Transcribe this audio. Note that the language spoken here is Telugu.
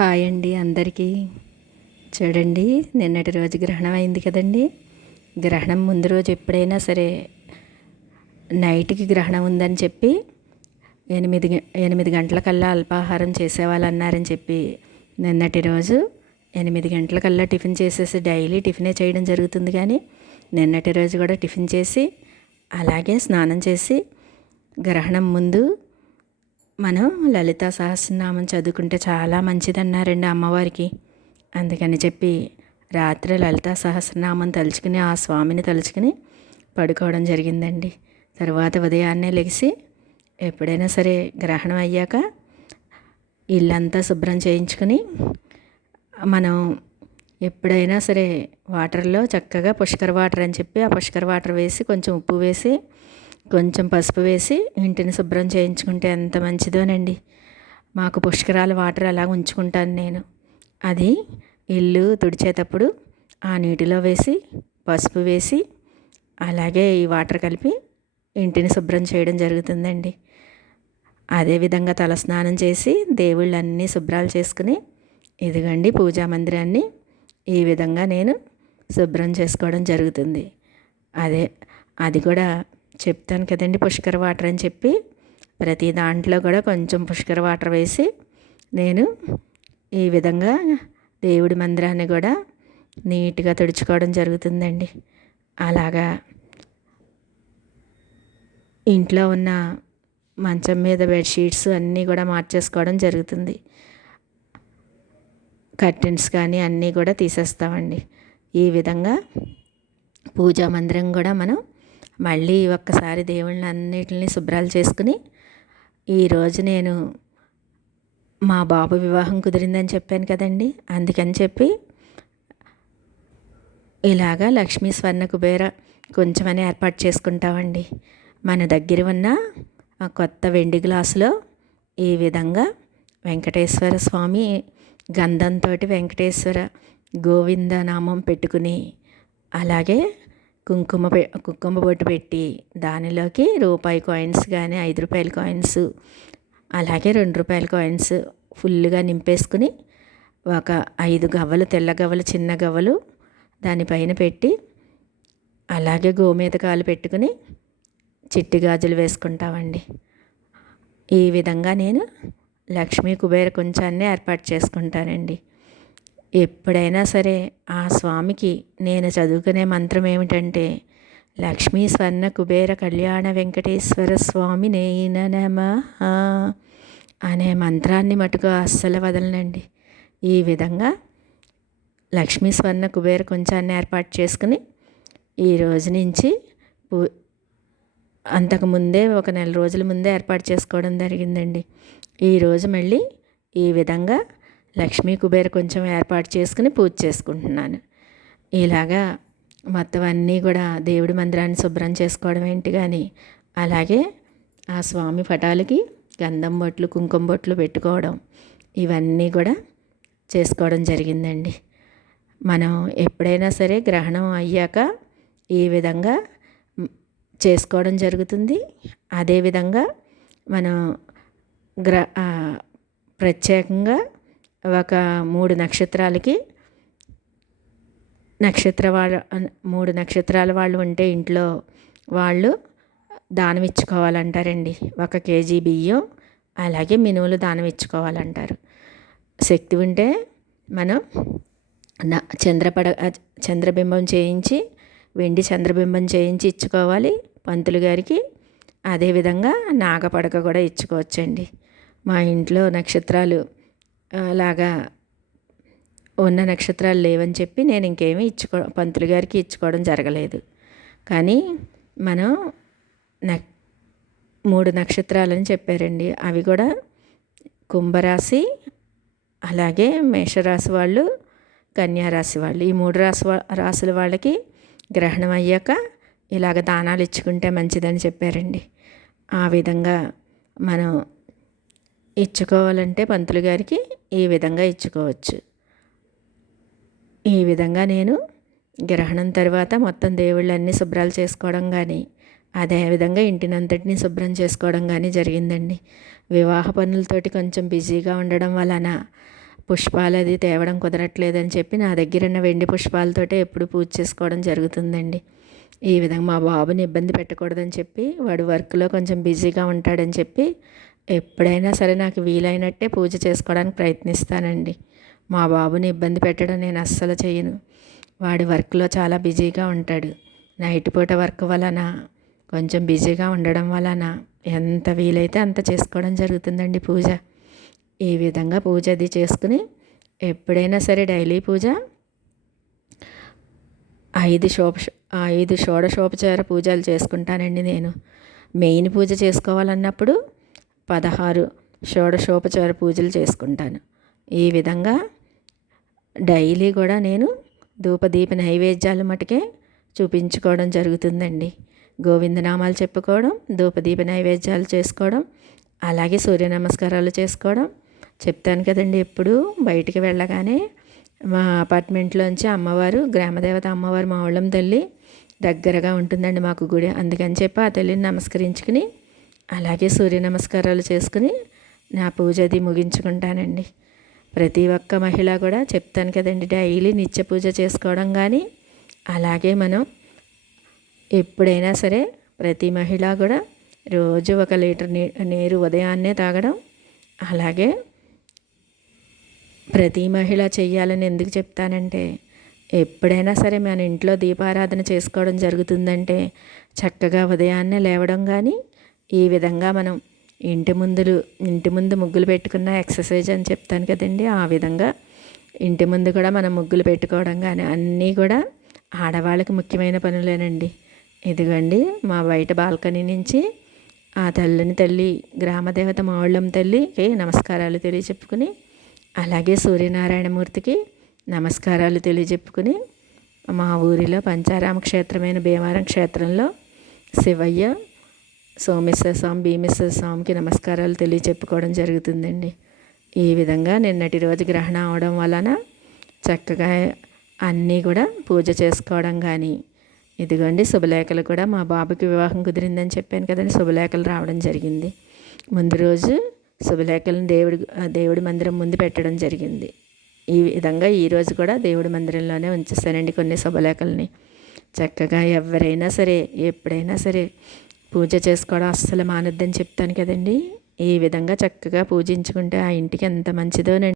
హాయ్ అండి అందరికీ. చూడండి నిన్నటి రోజు గ్రహణం అయింది కదండి. గ్రహణం ముందు రోజు ఎప్పుడైనా సరే నైట్కి గ్రహణం ఉందని చెప్పి ఎనిమిది ఎనిమిది గంటలకల్లా అల్పాహారం చేసేవాళ్ళు అన్నారని చెప్పి నిన్నటి రోజు ఎనిమిది గంటలకల్లా టిఫిన్ చేసేసి డైలీ టిఫినే చేయడం జరుగుతుంది కానీ నిన్నటి రోజు కూడా టిఫిన్ చేసి అలాగే స్నానం చేసి గ్రహణం ముందు మనం లలిత సహస్రనామం చదువుకుంటే చాలా మంచిదన్నారండి అమ్మవారికి. అందుకని చెప్పి రాత్రి లలిత సహస్రనామం తలుచుకుని ఆ స్వామిని తలుచుకుని పడుకోవడం జరిగిందండి. తర్వాత ఉదయాన్నే లెగిసి ఎప్పుడైనా సరే గ్రహణం అయ్యాక ఇల్లంతా శుభ్రం చేయించుకుని మనం ఎప్పుడైనా సరే వాటర్లో చక్కగా పుష్కర వాటర్ అని చెప్పి ఆ పుష్కర వాటర్ వేసి కొంచెం ఉప్పు వేసి కొంచెం పసుపు వేసి ఇంటిని శుభ్రం చేయించుకుంటే ఎంత మంచిదోనండి. మాకు పుష్కరాల వాటర్ అలా ఉంచుకుంటాను నేను. అది ఇల్లు తుడిచేటప్పుడు ఆ నీటిలో వేసి పసుపు వేసి అలాగే ఈ వాటర్ కలిపి ఇంటిని శుభ్రం చేయడం జరుగుతుందండి. అదేవిధంగా తలస్నానం చేసి దేవుళ్ళన్నీ శుభ్రాలు చేసుకుని ఇదిగండి పూజా మందిరాన్ని ఈ విధంగా నేను శుభ్రం చేసుకోవడం జరుగుతుంది. అదే అది కూడా చెప్తాను కదండి పుష్కర వాటర్ అని చెప్పి. ప్రతి దాంట్లో కూడా కొంచెం పుష్కర వాటర్ వేసి నేను ఈ విధంగా దేవుడి మందిరాన్ని కూడా నీట్గా తుడుచుకోవడం జరుగుతుందండి. అలాగా ఇంట్లో ఉన్న మంచం మీద బెడ్షీట్స్ అన్నీ కూడా మార్చేసుకోవడం జరుగుతుంది. కర్టెన్స్ కానీ అన్నీ కూడా తీసేస్తామండి. ఈ విధంగా పూజా మందిరం కూడా మనం మళ్ళీ ఒక్కసారి దేవుళ్ళని అన్నిటిని శుభ్రాలు చేసుకుని ఈరోజు నేను మా బాబు వివాహం కుదిరిందని చెప్పాను కదండి. అందుకని చెప్పి ఇలాగా లక్ష్మీ స్వర్ణ కుబేర కొంచెమని ఏర్పాటు చేసుకుంటామండి. మన దగ్గర ఉన్న ఆ కొత్త వెండి గ్లాసులో ఈ విధంగా వెంకటేశ్వర స్వామి గంధంతో వెంకటేశ్వర గోవింద నామం పెట్టుకుని అలాగే కుంకుమ కుంకుమ బొట్టు పెట్టి దానిలోకి రూపాయి కాయిన్స్ కానీ ఐదు రూపాయల కాయిన్స్ అలాగే రెండు రూపాయల కాయిన్స్ ఫుల్గా నింపేసుకుని ఒక ఐదు గవ్వలు తెల్ల గవ్వలు చిన్న గవ్వలు దానిపైన పెట్టి అలాగే గోమేతకాలు పెట్టుకుని చిట్టి గాజులు వేసుకుంటామండి. ఈ విధంగా నేను లక్ష్మీ కుబేర కొంచాన్ని ఏర్పాటు చేసుకుంటానండి. ఎప్పుడైనా సరే ఆ స్వామికి నేను చదువుకునే మంత్రం ఏమిటంటే లక్ష్మీ స్వర్ణ కుబేర కళ్యాణ వెంకటేశ్వర స్వామి నేన నమ అనే మంత్రాన్ని మటుకు అస్సలు వదలనండి. ఈ విధంగా లక్ష్మీ స్వర్ణ కుబేర కొంచాన్ని ఏర్పాటు చేసుకుని ఈ రోజు నుంచి పూ అంతకుముందే ఒక నెల రోజుల ముందే ఏర్పాటు చేసుకోవడం జరిగిందండి. ఈరోజు మళ్ళీ ఈ విధంగా లక్ష్మీ కుబేర కొంచెం ఏర్పాటు చేసుకుని పూజ చేసుకుంటున్నాను. ఇలాగా మొత్తం అన్నీ కూడా దేవుడి మందిరాన్ని శుభ్రం చేసుకోవడం ఏంటి కానీ అలాగే ఆ స్వామి పటాలకి గంధం బొట్లు కుంకుమ బొట్లు పెట్టుకోవడం ఇవన్నీ కూడా చేసుకోవడం జరిగిందండి. మనం ఎప్పుడైనా సరే గ్రహణం అయ్యాక ఈ విధంగా చేసుకోవడం జరుగుతుంది. అదేవిధంగా మనం గ్ర ప్రత్యేకంగా ఒక మూడు నక్షత్రాలకి నక్షత్ర వాళ్ళ మూడు నక్షత్రాల వాళ్ళు ఉంటే ఇంట్లో వాళ్ళు దానం ఇచ్చుకోవాలంటారండి. ఒక కేజీ బియ్యం అలాగే మినుములు దానం ఇచ్చుకోవాలంటారు. శక్తి ఉంటే మనం చంద్రపడ చంద్రబింబం చేయించి వెండి చంద్రబింబం చేయించి ఇచ్చుకోవాలి. పంతులు గారికి అదేవిధంగా నాగపడక కూడా ఇచ్చుకోవచ్చండి. మా ఇంట్లో నక్షత్రాలు అలాగా ఉన్న నక్షత్రాలు లేవని చెప్పి నేను ఇంకేమీ ఇచ్చుకో పంతులు గారికి ఇచ్చుకోవడం జరగలేదు. కానీ మనం న మూడు నక్షత్రాలని చెప్పారండి. అవి కూడా కుంభరాశి అలాగే మేషరాశి వాళ్ళు కన్యారాశి వాళ్ళు. ఈ మూడు రాశి రాసుల రాశుల వాళ్ళకి గ్రహణం అయ్యాక ఇలాగ దానాలు ఇచ్చుకుంటే మంచిదని చెప్పారండి. ఆ విధంగా మనం ఇచ్చుకోవాలంటే పంతులు గారికి ఈ విధంగా ఇచ్చుకోవచ్చు. ఈ విధంగా నేను గ్రహణం తర్వాత మొత్తం దేవుళ్ళన్నీ శుభ్రాలు చేసుకోవడం కానీ అదేవిధంగా ఇంటినంతటిని శుభ్రం చేసుకోవడం కానీ జరిగిందండి. వివాహ పనులతోటి కొంచెం బిజీగా ఉండడం వలన పుష్పాలు అది తేవడం కుదరట్లేదని చెప్పి నా దగ్గర ఉన్న వెండి పుష్పాలతోటే ఎప్పుడు పూజ చేసుకోవడం జరుగుతుందండి. ఈ విధంగా మా బాబుని ఇబ్బంది పెట్టకూడదని చెప్పి వాడు వర్క్లో కొంచెం బిజీగా ఉంటాడని చెప్పి ఎప్పుడైనా సరే నాకు వీలైనట్టే పూజ చేసుకోవడానికి ప్రయత్నిస్తానండి. మా బాబుని ఇబ్బంది పెట్టడం నేను అస్సలు చేయను. వాడి వర్క్లో చాలా బిజీగా ఉంటాడు. నైట్ పూట వర్క్ వలన కొంచెం బిజీగా ఉండడం వలన ఎంత వీలైతే అంత చేసుకోవడం జరుగుతుందండి పూజ. ఈ విధంగా పూజ అది చేసుకుని ఎప్పుడైనా సరే డైలీ పూజ ఐదు షోప ఐదు షోడశోపచార పూజలు చేసుకుంటానండి నేను. మెయిన్ పూజ చేసుకోవాలన్నప్పుడు పదహారు షోడశోపచార పూజలు చేసుకుంటాను. ఈ విధంగా డైలీ కూడా నేను ధూపదీప నైవేద్యాలు మటుకే చూపించుకోవడం జరుగుతుందండి. గోవిందనామాలు చెప్పుకోవడం ధూపదీప నైవేద్యాలు చేసుకోవడం అలాగే సూర్య నమస్కారాలు చేసుకోవడం. చెప్తాను కదండి ఎప్పుడు బయటికి వెళ్ళగానే మా అపార్ట్మెంట్లోంచి అమ్మవారు గ్రామదేవత అమ్మవారు మా ఊళ్ళం తల్లి దగ్గరగా ఉంటుందండి మాకు గుడి. అందుకని చెప్పి ఆ తల్లిని నమస్కరించుకుని అలాగే సూర్య నమస్కారాలు చేసుకుని నా పూజ అది ముగించుకుంటానండి. ప్రతి ఒక్క మహిళ కూడా చెప్తాను కదండి డైలీ నిత్య పూజ చేసుకోవడం కానీ అలాగే మనం ఎప్పుడైనా సరే ప్రతి మహిళ కూడా రోజు ఒక లీటర్ నీ నీరు ఉదయాన్నే తాగడం అలాగే ప్రతి మహిళ చెయ్యాలని ఎందుకు చెప్తానంటే ఎప్పుడైనా సరే మన ఇంట్లో దీపారాధన చేసుకోవడం జరుగుతుందంటే చక్కగా ఉదయాన్నే లేవడం కానీ ఈ విధంగా మనం ఇంటి ముందులు ఇంటి ముందు ముగ్గులు పెట్టుకున్న ఎక్సర్సైజ్ అని చెప్తాను కదండి. ఆ విధంగా ఇంటి ముందు కూడా మనం ముగ్గులు పెట్టుకోవడం కానీ అన్నీ కూడా ఆడవాళ్ళకి ముఖ్యమైన పనులేనండి. ఇదిగండి మా బయట బాల్కనీ నుంచి ఆ తల్లిని తల్లి గ్రామదేవత మావుళ్ళం తల్లికి నమస్కారాలు తెలియచెప్పుకుని అలాగే సూర్యనారాయణమూర్తికి నమస్కారాలు తెలియజెప్పుకుని మా ఊరిలో పంచారామ క్షేత్రమైన భీమారం క్షేత్రంలో శివయ్య సోమేశ్వర స్వామి భీమేశ్వర స్వామికి నమస్కారాలు తెలియచెప్పుకోవడం జరుగుతుందండి. ఈ విధంగా నిన్నటి రోజు గ్రహణం అవడం వలన చక్కగా అన్నీ కూడా పూజ చేసుకోవడం కానీ ఇదిగోండి శుభలేఖలు కూడా మా బాబుకి వివాహం కుదిరిందని చెప్పాను కదండి శుభలేఖలు రావడం జరిగింది. ముందు రోజు శుభలేఖలను దేవుడి దేవుడి మందిరం ముందు పెట్టడం జరిగింది. ఈ విధంగా ఈరోజు కూడా దేవుడి మందిరంలోనే ఉంచేస్తానండి కొన్ని శుభలేఖల్ని. చక్కగా ఎవరైనా సరే ఎప్పుడైనా సరే పూజ చేసుకోవడం అస్సలు మానద్దని చెప్తాను కదండి. ఈ విధంగా చక్కగా పూజించుకుంటే ఆ ఇంటికి ఎంత మంచిదోనండి